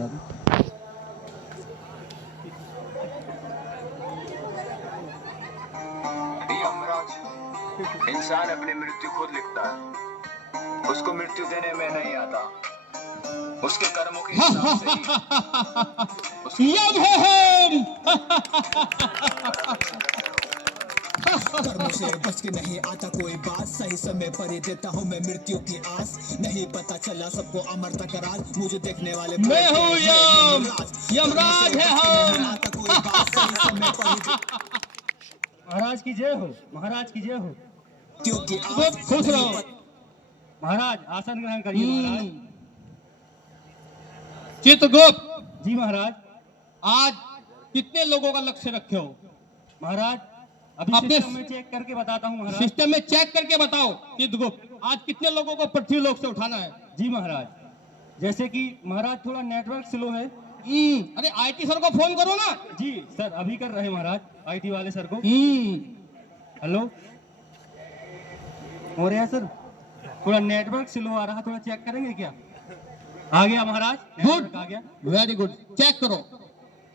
बजा दो। यमराज, इंसान अपनी मृत्यु खुद लिखता है, उसको मृत्यु देने में नहीं आता, उसके कर्मों के हिसाब से ही यम है हम। कर्मों से बच के नहीं आता कोई बात, सही समय पर ही देता हूँ मैं मृत्यु की आस। नहीं पता चला सबको अमरता का राज, मुझे देखने वाले मैं हूँ यम, यमराज है हम। आता कोई बात, सही समय पर ही महाराज की जय हो, महाराज की जय हो। मृत्यु की आस। खुश रहो। महाराज आसन ग्रहण करिए महाराज। चित्रगुप्त, जी महाराज। आज कितने लोगों का लक्ष्य रखे हो? महाराज अभी अपने सिस्टम में चेक करके बताता हूँ महाराज। सिस्टम में चेक करके बताओ चित्रगुप्त, आज कितने लोगों को पृथ्वी लोक से उठाना है? जी महाराज, जैसे कि महाराज थोड़ा नेटवर्क स्लो है। अरे आईटी सर को फोन करो ना। जी सर अभी कर रहे हैं महाराज, आईटी वाले सर को। हेलो हो रहा है सर, थोड़ा नेटवर्क स्लो आ रहा, थोड़ा चेक करेंगे क्या? आ गया महाराज, गुड, नेटवर्क आ गया। वेरी गुड, चेक करो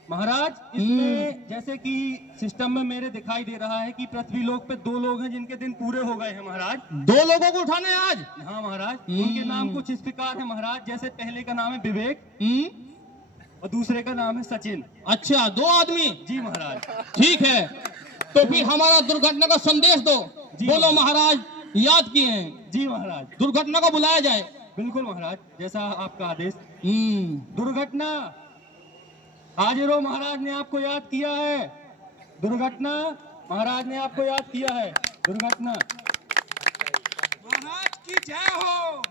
महाराज इसमें जैसे कि सिस्टम में मेरे दिखाई दे रहा है कि पृथ्वी लोक पे 2 लोग हैं जिनके दिन पूरे हो गए हैं महाराज। 2 लोगों को उठाना है आज। हाँ महाराज, उनके नाम कुछ इस प्रकार है महाराज, जैसे पहले का नाम है विवेक और दूसरे का नाम है सचिन। अच्छा, 2 आदमी। जी महाराज। ठीक है, तो फिर हमारा दुर्घटना का संदेश दो। बोलो महाराज, याद किए हैं। जी महाराज, दुर्घटना को बुलाया जाए। बिल्कुल महाराज, जैसा आपका आदेश। दुर्घटना हाजिर हो, महाराज ने आपको याद किया है। दुर्घटना, महाराज ने आपको याद किया है। दुर्घटना। महाराज की जय हो,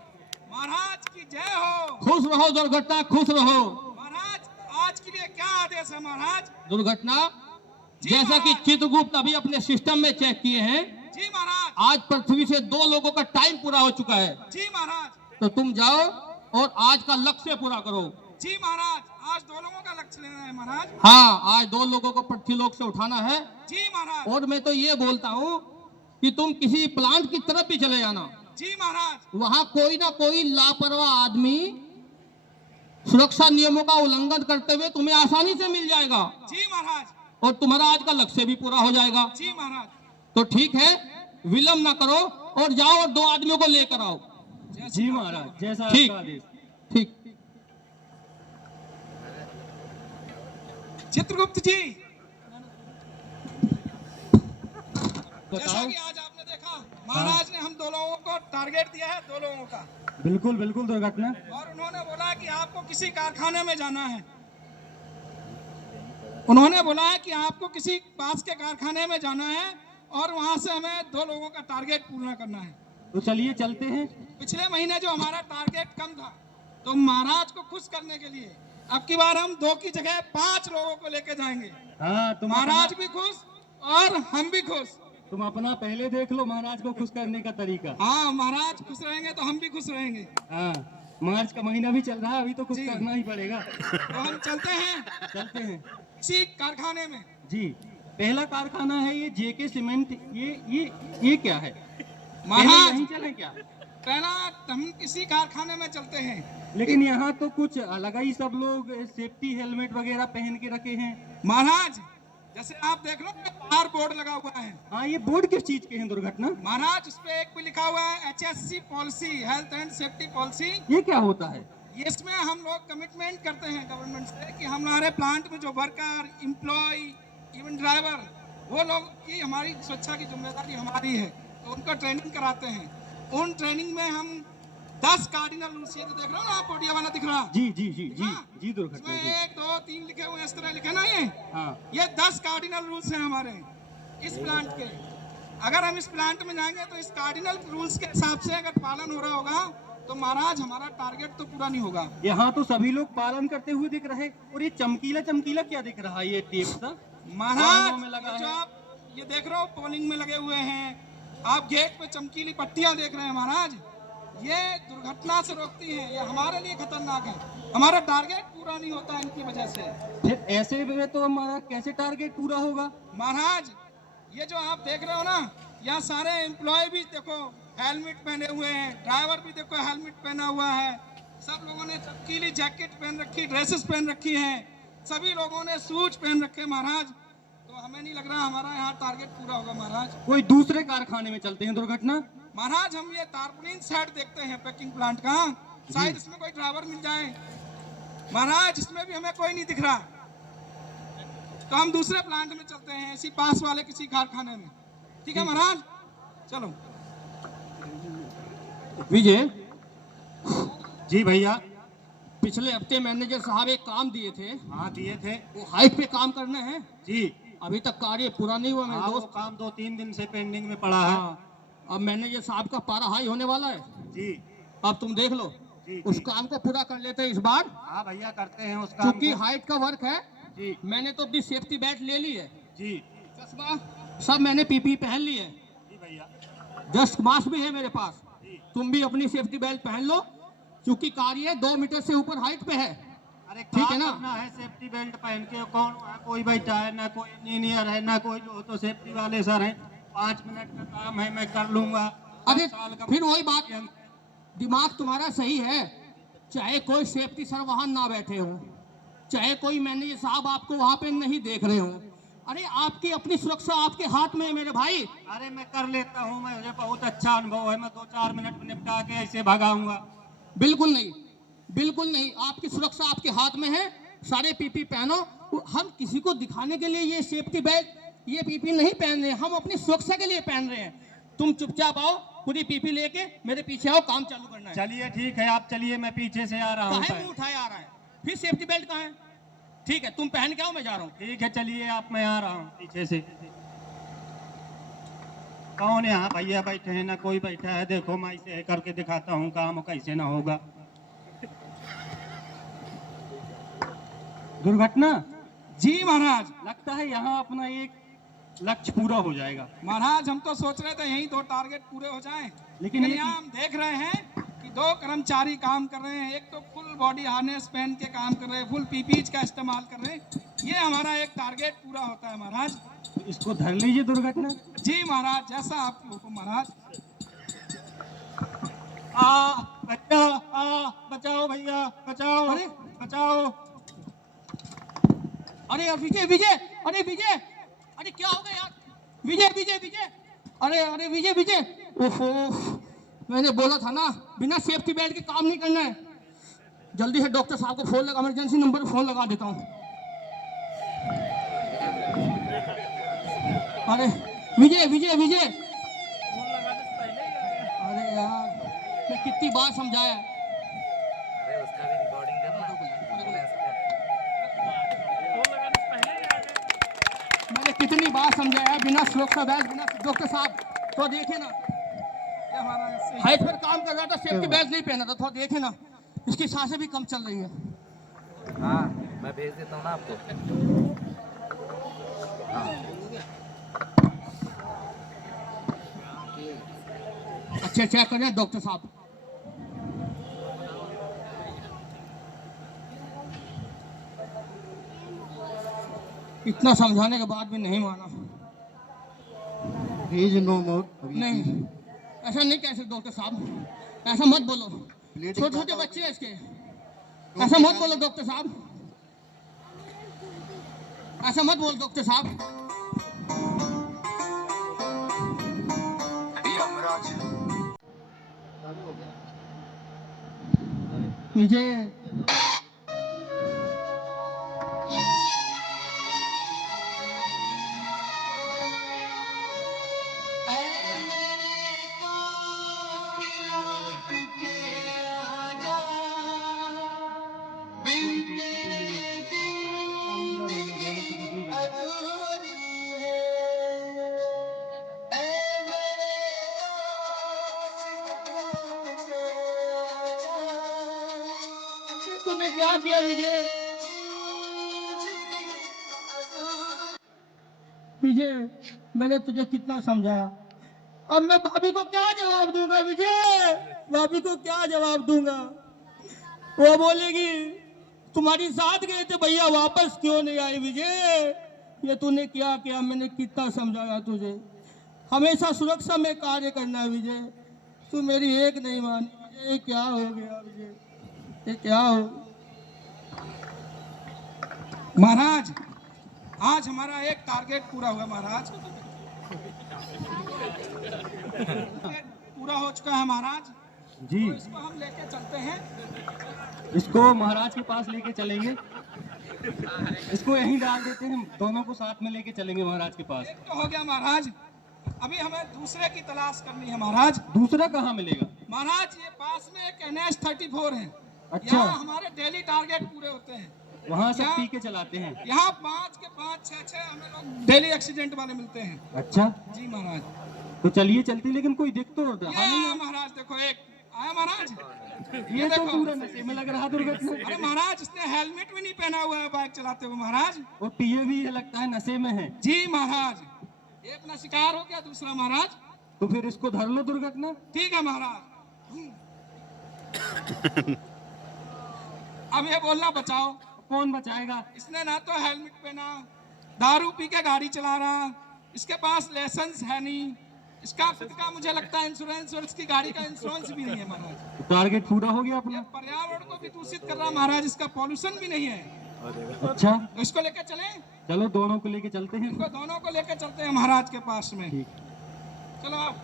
महाराज की जय हो। खुश रहो दुर्घटना, खुश रहो। महाराज आज के लिए क्या आदेश है महाराज? दुर्घटना, जैसा कि चित्रगुप्त अभी अपने सिस्टम में चेक किए हैं, जी महाराज। आज पृथ्वी से 2 लोगों का टाइम पूरा हो चुका है। जी महाराज। तो तुम जाओ और आज का लक्ष्य पूरा करो। जी महाराज, आज 2 लोगों का लक्ष्य लेना है महाराज। हाँ, आज 2 लोगों को पृथ्वी लोक से उठाना है। जी महाराज। और मैं तो ये बोलता हूँ कि तुम किसी प्लांट की तरफ भी चले जाना। जी महाराज। वहाँ कोई ना कोई लापरवाह आदमी सुरक्षा नियमों का उल्लंघन करते हुए तुम्हें आसानी से मिल जाएगा। जी महाराज। और तुम्हारा आज का लक्ष्य भी पूरा हो जाएगा। जी महाराज। तो ठीक है, विलंब ना करो और जाओ और 2 आदमियों को लेकर आओ। जी महाराज, जैसा ठीक, आपका आदेश। ठीक। चित्रगुप्त जी, बताओ। जैसा कि आज आपने देखा, महाराज ने हम 2 लोगों को टारगेट दिया है, 2 लोगों का। बिल्कुल बिल्कुल दुर्घटना। और उन्होंने बोला कि आपको किसी कारखाने में जाना है। उन्होंने बोला है कि आपको किसी पास के कारखाने में जाना है और वहां से हमें 2 लोगों का टारगेट पूरा करना है। तो चलिए चलते हैं। पिछले महीने जो हमारा टारगेट कम था, तो महाराज को खुश करने के लिए अब की बार हम 2 की जगह 5 लोगों को लेके जाएंगे। हाँ, तुम महाराज भी खुश और हम भी खुश। तुम अपना पहले देख लो महाराज को खुश करने का तरीका। हाँ, महाराज खुश रहेंगे तो हम भी खुश रहेंगे। हाँ, मार्च का महीना भी चल रहा है, अभी तो कुछ जी। करना ही पड़ेगा। तो हम चलते हैं चलते हैं इसी कारखाने में। जी। पहला कारखाना है ये जेके सीमेंट। ये क्या है महाराज, यहीं चले क्या? पहला हम किसी कारखाने में चलते हैं। लेकिन यहाँ तो कुछ अलग ही, सब लोग सेफ्टी हेलमेट वगैरह पहन के रखे हैं। महाराज जैसे आप देख लो, बाहर बोर्ड लगा हुआ है। हाँ, ये बोर्ड किस चीज के हैं? दुर्घटना। महाराज उस पे एक भी लिखा हुआ है HSC policy, health and safety policy. ये क्या होता है? इसमें हम लोग कमिटमेंट करते हैं गवर्नमेंट से कि हमारे प्लांट में जो वर्कर, एम्प्लॉय, इवन ड्राइवर, वो लोग की हमारी सुरक्षा की जिम्मेदारी हमारी है। तो उनको ट्रेनिंग कराते हैं। उन ट्रेनिंग में हम 10 कार्डिनल रूल्स, ये तो देख रहे हो ना आप, ऑडियो वाला दिख रहा। जी जी जी जी हाँ। जी, दुर्घटना इसमें जी। 1 2 3 लिखे हुए, इस तरह लिखे ना ये। हाँ, ये 10 कार्डिनल रूल्स हैं हमारे इस प्लांट के। अगर हम इस प्लांट में जाएंगे तो इस कार्डिनल रूल्स के हिसाब से अगर पालन हो रहा होगा तो महाराज हमारा टारगेट तो पूरा नहीं होगा। यहाँ तो सभी लोग पालन करते हुए दिख रहे। और ये चमकीला चमकीला क्या दिख रहा है? ये टेप सा महाराज वाहनों में लगा ये जो है। आप ये देख रहे हो, पोलिंग में लगे हुए हैं। आप गेट पे चमकीली पट्टियां देख रहे हैं महाराज, ये दुर्घटना से रोकती हैं। ये हमारे लिए खतरनाक है। हमारा टारगेट पूरा नहीं होता इनकी वजह से। फिर ऐसे में तो हमारा कैसे टारगेट पूरा होगा? महाराज ये जो आप देख रहे हो ना, यहाँ सारे एम्प्लॉय भी देखो हेलमेट पहने हुए हैं, ड्राइवर भी देखो हेलमेट पहना हुआ है, सब लोगों ने चमकीली जैकेट पहन रखी, ड्रेसेस पहन रखी हैं, सभी लोगों ने सूट पहन रखे महाराज। तो हमें नहीं लग रहा हमारा यहाँ टारगेट पूरा होगा महाराज। कोई दूसरे कारखाने में चलते हैं दुर्घटना। महाराज हम ये तारपुलिन साइड देखते हैं पैकिंग प्लांट का, शायद इसमें कोई ड्राइवर मिल जाए महाराज। इसमें भी हमें कोई नहीं दिख रहा, तो हम दूसरे प्लांट में चलते हैं, इसी पास वाले किसी कारखाने में। ठीक है महाराज, चलो। विजय, जी भैया। पिछले हफ्ते मैनेजर साहब एक काम दिए थे। हाँ दिए थे। वो हाइट पे काम करना है जी। अभी तक कार्य पूरा नहीं हुआ मेरे हाँ, वो दोस्त। काम 2-3 दिन से पेंडिंग में पड़ा है। हाँ, अब मैनेजर साहब का पारा हाई होने वाला है। जी अब तुम देख लो, जी उस जी। काम को पूरा कर लेते हैं इस बार, हाँ भैया करते हैं उस काम क्योंकि को। हाइट का वर्क है। जी मैंने तो अपनी सेफ्टी बेल्ट ले ली है, जी चश्मा सब मैंने पीपी पहन ली है, जी भैया। डस्ट मास्क भी है मेरे पास। जी। तुम भी अपनी सेफ्टी बेल्ट पहन लो, क्योंकि कार्य 2 मीटर से ऊपर हाइट पे है। अरे ठीक है ना? करना है सेफ्टी बेल्ट पहन के। कौन है, कोई बैठा है ना, कोई इंजीनियर है ना, कोई जो तो सेफ्टी वाले सर हैं। 5 मिनट का काम है, मैं कर लूंगा। अरे 10 साल का फिर वही बात, दिमाग तुम्हारा सही है। चाहे कोई सेफ्टी सर वहां ना बैठे हो, चाहे कोई मैनेजर साहब आपको वहां पे नहीं देख रहे हो, अरे आपकी अपनी सुरक्षा आपके हाथ में है मेरे भाई। अरे मैं कर लेता हूँ, मुझे बहुत अच्छा अनुभव है। मैं 2-4 मिनट में निपटा के ऐसे भगाऊंगा। बिल्कुल नहीं, बिल्कुल नहीं, आपकी सुरक्षा आपके हाथ में है। सारे पीपी पहनो। हम किसी को दिखाने के लिए ये सेफ्टी बेल्ट, ये पीपी नहीं पहन रहे हैं, हम अपनी सुरक्षा के लिए पहन रहे हैं। तुम चुपचाप आओ, पूरी पीपी लेके मेरे पीछे आओ, काम चालू करना है। चलिए ठीक है, आप चलिए, मैं पीछे से आ रहा हूँ। काहे मुंह उठाए आ रहा है? फिर सेफ्टी बेल्ट कहाँ है? ठीक है, तुम पहन के आओ, मैं जा रहा हूँ। ठीक है चलिए आप, मैं आ रहा हूँ पीछे से। कौन यहाँ भैया बैठे हैं ना कोई बैठा है। देखो मैं इसे करके दिखाता हूँ काम कैसे ना होगा। दुर्घटना। जी महाराज। लगता है यहाँ अपना एक लक्ष्य पूरा हो जाएगा। महाराज हम तो सोच रहे थे यही 2 टारगेट पूरे हो जाएं, लेकिन लेकिन यहाँ हम देख रहे हैं कि 2 कर्मचारी काम कर रहे हैं। एक तो फुल बॉडी हार्नेस पहन के काम कर रहे हैं, फुल पीपीज का इस्तेमाल कर रहे हैं। ये हमारा एक टारगेट पूरा होता है महाराज। इसको धर लीजिए दुर्घटना। जी महाराज, जैसा आपके हुक्म महाराज। बचाओ भैया, बचाओ। अरे! बचाओ। अरे विजय, विजय, अरे विजय, अरे क्या हो गया यार? विजय, विजय, विजय, अरे अरे विजय, विजय, ओफो, मैंने बोला था ना बिना सेफ्टी बेल्ट के काम नहीं करना है। जल्दी से डॉक्टर साहब को फोन लगा, इमरजेंसी नंबर पे फोन लगा देता हूँ। अरे विजय, विजय, विजय, अरे यार मैं कितनी बार समझाया। मैंने कितनी बार समझाया, बिना सुरक्षा बेल्ट, बिना डॉक्टर साहब तो देखे ना, ये हमारा इससे- हाइट पर काम कर रहा था, सेफ्टी बेल्ट नहीं पहना था, थोड़ा देखे ना, इसकी सांसें भी कम चल रही है। हाँ मैं भेज देता हूँ ना आपको। अच्छे चेक करें डॉक्टर साहब। इतना समझाने के बाद भी नहीं माना। नो मोर। नहीं, ऐसा नहीं कह सकते डॉक्टर साहब, ऐसा मत बोलो, छोटे छोटे बच्चे हैं इसके, ऐसा मत बोलो डॉक्टर साहब, ऐसा मत बोलो डॉक्टर साहब। यमराज विजय, तूने क्या किया विजय? विजय, मैंने तुझे कितना समझाया, अब मैं भाभी को क्या जवाब दूंगा विजय? भाभी को क्या जवाब दूंगा? वो बोलेगी तुम्हारी साथ गए थे भैया, वापस क्यों नहीं आई विजय? ये तूने क्या किया? मैंने कितना समझाया तुझे, हमेशा सुरक्षा में कार्य करना है विजय। तू मेरी एक नहीं मानी विजय, क्या हो गया विजय? ये क्या हो? महाराज, आज हमारा एक टारगेट पूरा हुआ महाराज। पूरा हो चुका है महाराज। जी, तो इसको हम लेके चलते हैं। इसको महाराज के पास लेके चलेंगे। इसको यहीं डाल देते हैं, दोनों को साथ में लेके चलेंगे महाराज के पास। एक तो हो गया महाराज, अभी हमें दूसरे की तलाश करनी है महाराज। दूसरा कहाँ मिलेगा? महाराज ये पास में एक NH-34 है। अच्छा। यहाँ हमारे डेली टारगेट पूरे होते हैं। वहाँ सब यहाँ- पी के चलाते हैं। यहाँ 5 के 5, 6 हमें लोग डेली एक्सीडेंट वाले मिलते हैं। अच्छा, जी महाराज। तो चलिए चलते, लेकिन कोई दिख तो ये रहा नहीं आया है। महाराज, देखो एक आया महाराज। ये तो देखो। पूरा नशे में लग रहा दुर्घटना। अरे महाराज, इसने हेलमेट भी नहीं पहना हुआ है बाइक चलाते हुए महाराज। वो पिए भी है, लगता है नशे में है। जी महाराज, ये अपना शिकार हो गया दूसरा महाराज। तो फिर इसको धर लो दुर्घटना। ठीक है महाराज। अब ये बोलना बचाओ। कौन बचाएगा? इसने ना तो हेलमेट पहना, दारू पी के गाड़ी चला रहा, इसके पास लाइसेंस है नहीं, इसका खुद का मुझे लगता है इंश्योरेंस, और इसकी गाड़ी का इंश्योरेंस भी नहीं है महाराज। टारगेट पूरा हो गया ये अपना। पर्यावरण को भी दूषित कर रहा महाराज, इसका पॉल्यूशन भी नहीं है। अच्छा, तो इसको लेके चलें, चलो दोनों को लेके चलते हैं। इनको दोनों को लेके चलते हैं महाराज के पास में। ठीक। चलो आप।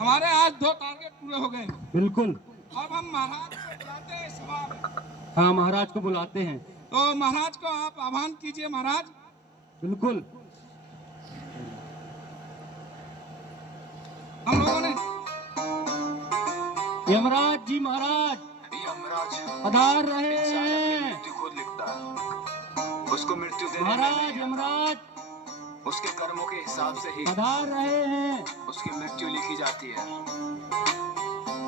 हमारे आज 2 टारगेट पूरे हो गए। बिल्कुल। अब हम महाराज को बुलाते हैं सभा में। हाँ, महाराज को बुलाते हैं। तो महाराज को आप आह्वान कीजिए महाराज। बिल्कुल। हम लोगों ने यमराज जी महाराज यमराज पधार रहे इंसान अपनी हैं। मृत्यु खुद लिखता है, उसको मृत्यु देने में महाराज नहीं आता। यमराज उसके कर्मों के हिसाब से ही पधार रहे हैं। उसकी मृत्यु लिखी जाती है।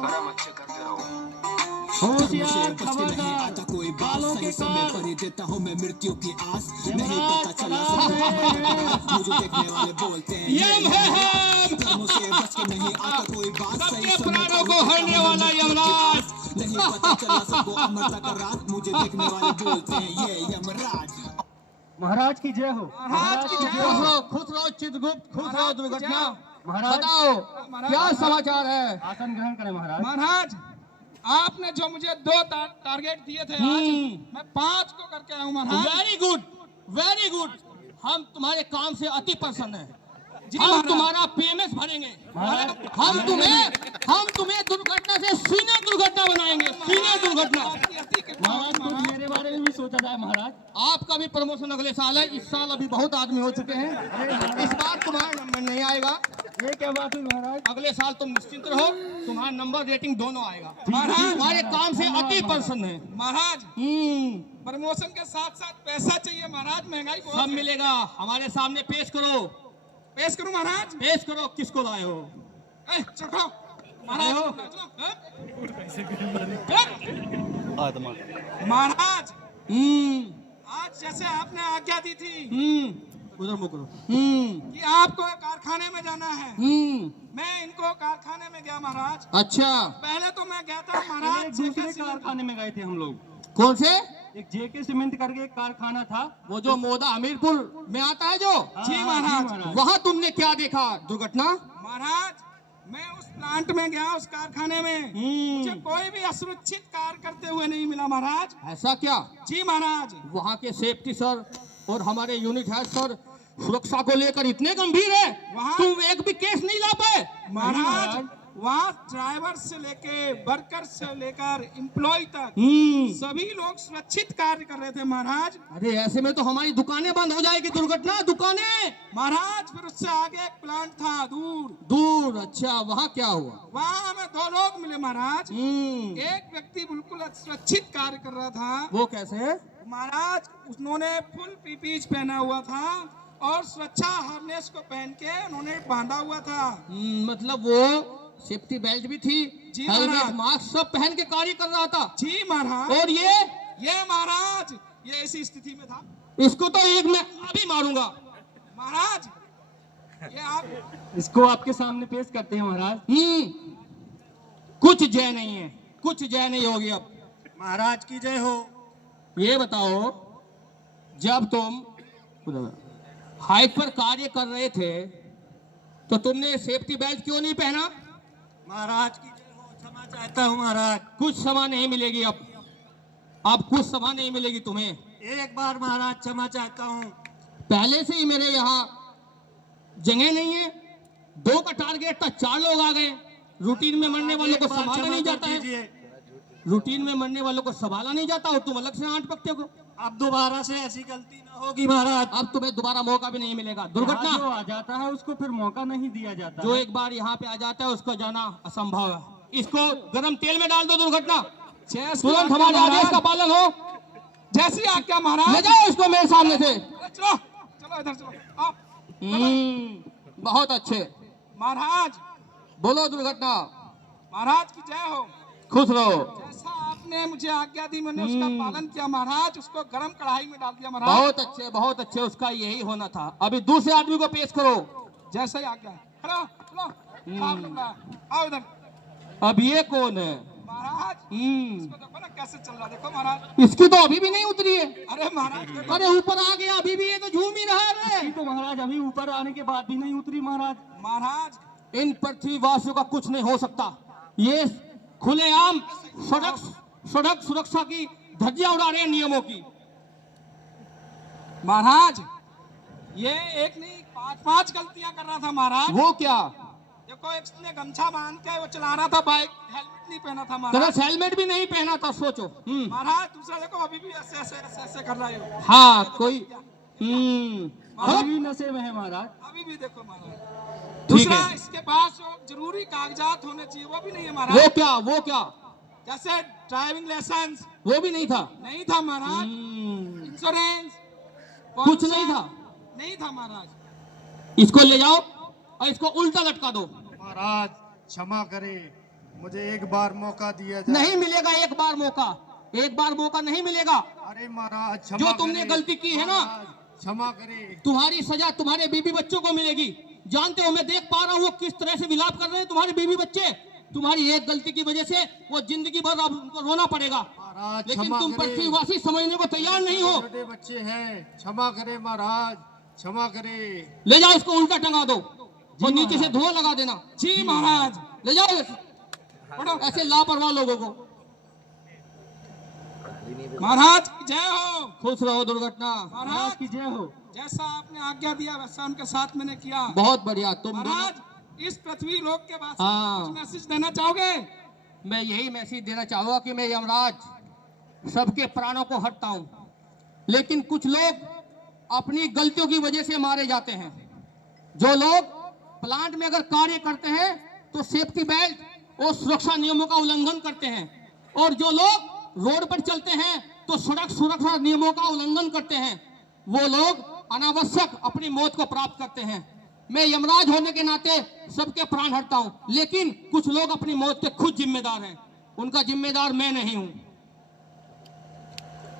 कर्म अच्छे करते रहो। होशियार बच के नहीं आता कोई बात, बालों के सही समय काल। पर ही देता हूँ मैं मृत्यु की आस। नहीं यमराज पता चला पधार सबको रहे हैं। मुझे देखने वाले बोलते हैं यम है हम, कर्मों से बच के नहीं आता कोई बात, सही सबके समय प्राणों पर को ही हरने देता हूँ वाला मैं मृत्यु की यमराज। आस। नहीं पता चला सबको अमरता का राज, मुझे देखने वाले बोलते हैं ये यमराज। महाराज की जय हो। महाराज की जय खुश रहो, खुश रहो चित्रगुप्त, खुश रहो दुर्घटना। महाराज बताओ महाराज। क्या समाचार है? आसन ग्रहण करें महाराज। महाराज, आपने जो मुझे 2 टारगेट दिए थे आज, मैं 5 को करके आया हूँ महाराज। Very good, very good. हम तुम्हारे काम से अति प्रसन्न हैं। जी हम महाराज। तुम्हारा पेमेंट भरेंगे। महाराज हम तुम्हें दुर्घटना से सीनियर दुर्घटना बनाएंगे, सीनियर दुर्घटना। आपकी अति कृपा महाराज होगी कुछ महाराज। मेरे बारे में भी सोचा जाए महाराज। आपका भी प्रमोशन अगले साल है। इस साल अभी बहुत आदमी हो चुके हैं, इस बार तुम्हारा नंबर नहीं आएगा। ये क्या बात हुई महाराज? अगले साल तुम निश्चिंत रहो, तुम्हारा नंबर रेटिंग दोनों आएगा। महाराज। तुम्हारे काम से अति प्रसन्न है। महाराज, प्रमोशन के साथ साथ पैसा चाहिए महाराज, महंगाई बहुत सब है। मिलेगा। हमारे सामने पेश करो, पेश करूं महाराज? पेश करो। किसको लाए हो? चलो महाराज, हो। चलो, महाराज, आज जैसे आपने आज्ञा दी थी उधर मुक करो। कि आपको कारखाने में जाना है, मैं इनको कारखाने में गया महाराज। अच्छा, पहले तो मैं गया था एक महाराज दूसरे JK सीमेंट। कारखाने में गए थे हम लोग। कौन से? एक जेके सीमेंट करके एक कारखाना था। वो जो मोदा हमीरपुर में आता है जो? जी महाराज। वहाँ तुमने क्या देखा दुर्घटना? महाराज, मैं उस प्लांट में गया, उस कारखाने में मुझे कोई भी असुरक्षित कार्य करते हुए नहीं मिला महाराज। ऐसा क्या? जी महाराज। वहाँ के सेफ्टी सर और हमारे यूनिट हेड सर सुरक्षा को लेकर इतने गंभीर है, तुम एक भी केस नहीं ला पाए? महाराज, वहाँ ड्राइवर से लेके वर्कर से लेकर एम्प्लॉय तक सभी लोग सुरक्षित कार्य कर रहे थे महाराज। अरे ऐसे में तो हमारी दुकानें बंद हो जाएगी। दुर्घटना दुकानें। महाराज, फिर उससे आगे एक प्लांट था दूर। दूर? अच्छा, वहाँ क्या हुआ? वहाँ हमें 2 लोग मिले महाराज। एक व्यक्ति बिल्कुल सुरक्षित कार्य कर रहा था। वो कैसे? महाराज, उन्होंने फुल पीपीज पहना हुआ था और सुरक्षा हार्नेस को पहन के उन्होंने बांधा हुआ था। मतलब वो सेफ्टी बेल्ट भी थी, जी हेलमेट महाराज। मास्क सब पहन के कार्य कर रहा था। जी महाराज। और ये महाराज, ये ऐसी स्थिति में था। इसको तो एक मैं अभी मारूंगा। महाराज, ये आप इसको आपके सामने पेश करते हैं महाराज। कुछ जय नहीं है, कुछ जय नहीं होगी अब। महाराज की जय हो। ये बताओ, जब तुम हाइट पर कार्य कर रहे थे तो तुमने सेफ्टी बेल्ट क्यों नहीं पहना? महाराज की जय हो, क्षमा चाहता हूँ महाराज। कुछ क्षमा नहीं मिलेगी अब कुछ क्षमा नहीं मिलेगी तुम्हें। एक बार महाराज क्षमा चाहता हूँ। पहले से ही मेरे यहाँ जगह नहीं है, 2 का टारगेट था, 4 लोग आ गए। रूटीन में मरने वालों को एक बार संभाला क्षमा नहीं कर जाता है, दीजिए। रूटीन में मरने वालों को संभाला नहीं जाता और तुम अलग से आंट पकते हो। अब दोबारा से ऐसी गलती ना होगी महाराज। अब तुम्हें दोबारा मौका भी नहीं मिलेगा। दुर्घटना जो आ जाता है उसको फिर मौका नहीं दिया जाता जो है। एक बार यहाँ पे आ जाता है उसको जाना असंभव है। इसको गरम तेल में डाल दो। दुर्घटना तुरंत हमारे आदेश का पालन हो। जैसी आज्ञा ले महाराज। जाओ इसको मेरे सामने से। चलो चलो इधर चलो आप। बहुत अच्छे। महाराज बोलो दुर्घटना। महाराज की जय हो। खुश रहो। जैसा आपने मुझे आज्ञा दी मैंने उसका पालन किया महाराज। उसको गरम कढ़ाई में डाल दिया महाराज। बहुत अच्छे बहुत अच्छे, उसका यही होना था। अभी दूसरे आदमी को पेश करो। जैसा ही आज्ञा। चलो चलो आप लोग आओ इधर। अब ये कौन है? महाराज इसको देखो ना कैसे चल रहा है, देखो महाराज। इसकी तो अभी भी नहीं उतरी है। अरे महाराज अरे ऊपर आ गया, अभी भी ये तो झूम ही रहा है। तो महाराज अभी ऊपर आने के बाद भी नहीं उतरी महाराज। महाराज इन पृथ्वीवासियों का कुछ नहीं हो सकता। ये खुलेआम सड़क सुरक्षा की धज्जियां उड़ा रहे हैं नियमों की। महाराज ये एक नहीं 5 गलतियां कर रहा था महाराज। वो क्या? देखो एक ने गमछा बांध के वो चला रहा था बाइक, हेलमेट नहीं पहना था महाराज। तरह हेलमेट भी नहीं पहना था, सोचो। महाराज दूसरा देखो अभी भी ऐसे ऐसे ऐसे ऐसे कर रहा है। हाँ कोई अभी भी नशे में है महाराज। अभी भी देखो महाराज। ठीक दूसरा है। इसके पास जो जरूरी कागजात होने चाहिए वो भी नहीं है महाराज। वो क्या जैसे ड्राइविंग लाइसेंस वो भी नहीं था। नहीं था महाराज। इंश्योरेंस कुछ नहीं था। नहीं था महाराज। इसको ले जाओ और इसको उल्टा लटका दो। महाराज क्षमा करें, मुझे एक बार मौका दिया जाए। नहीं मिलेगा एक बार मौका। एक बार मौका नहीं मिलेगा। अरे महाराज क्षमा जो तुमने करें। गलती की है ना, महाराज, क्षमा करें। तुम्हारी सजा तुम्हारे बीबी बच्चों को मिलेगी। जानते हो मैं देख पा रहा हूँ वो किस तरह से विलाप कर रहे हैं तुम्हारे बीबी बच्चे। तुम्हारी एक गलती की वजह से वो जिंदगी भर अब उनको रोना पड़ेगा। महाराज लेकिन क्षमा तुम करें। पृथ्वीवासी समझने को तैयार नहीं हो। छोटे बच्चे हैं, क्षमा करें महाराज, क्षमा करें। ले जाओ इसको उल्टा टंगा दो और नीचे से धुआं लगा देना। जी महाराज। ले जाओ ऐसे लापरवाह लोगों को। महाराज की जय हो। खुश रहो दुर्घटना। महाराज की जय हो। जैसा आपने आज्ञा दिया वैसा उनके साथ मैंने किया। बहुत बढ़िया। तुम महाराज इस पृथ्वी लोक के बाद हाँ। कुछ मैसेज देना चाहोगे? मैं यही मैसेज देना चाहूंगा कि मैं यमराज सबके प्राणों को हरता हूं, लेकिन कुछ लोग अपनी गलतियों की वजह से मारे जाते हैं। जो लोग प्लांट में अगर कार्य करते हैं तो सेफ्टी बेल्ट और सुरक्षा नियमों का उल्लंघन करते हैं, और जो लोग रोड पर चलते हैं तो सड़क सुरक्षा नियमों का उल्लंघन करते हैं, वो लोग अनावश्यक अपनी मौत को प्राप्त करते हैं। मैं यमराज होने के नाते सबके प्राण हरता हूं, लेकिन कुछ लोग अपनी मौत के खुद जिम्मेदार हैं। उनका जिम्मेदार मैं नहीं हूं।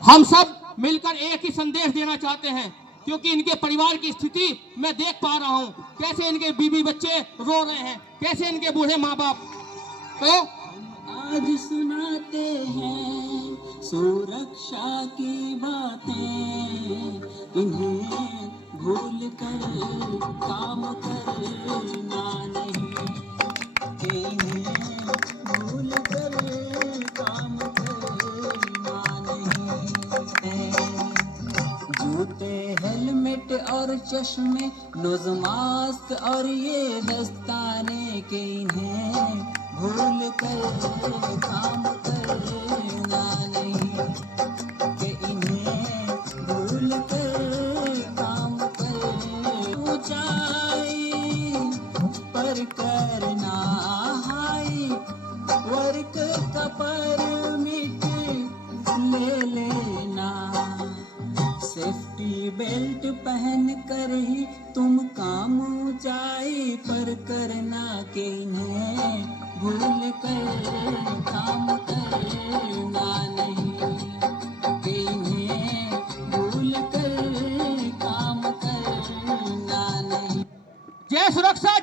हम सब मिलकर एक ही संदेश देना चाहते हैं, क्योंकि इनके परिवार की स्थिति मैं देख पा रहा हूं। कैसे इनके बीवी बच्चे रो रहे हैं, कैसे इनके बूढ़े माँ बाप। तो आज सुनाते हैं सुरक्षा की बातें, इन्हें भूल कर काम करना नहीं, इन्हें भूल कर काम करना नहीं। जूते हेलमेट और चश्मे नोज मास्क और ये दस्ताने के इन्हें भूल कर काम करना नहीं, कि इन्हें भूल कर काम कर। ऊंचाई पर करना हाई वर्क का परमिट ले लेना, सेफ्टी बेल्ट पहन कर ही तुम काम ऊंचाई पर करना, के इन्हें भूल कर काम करना नहीं, कि इन्हें भूल कर काम करना नहीं। जय सुरक्षा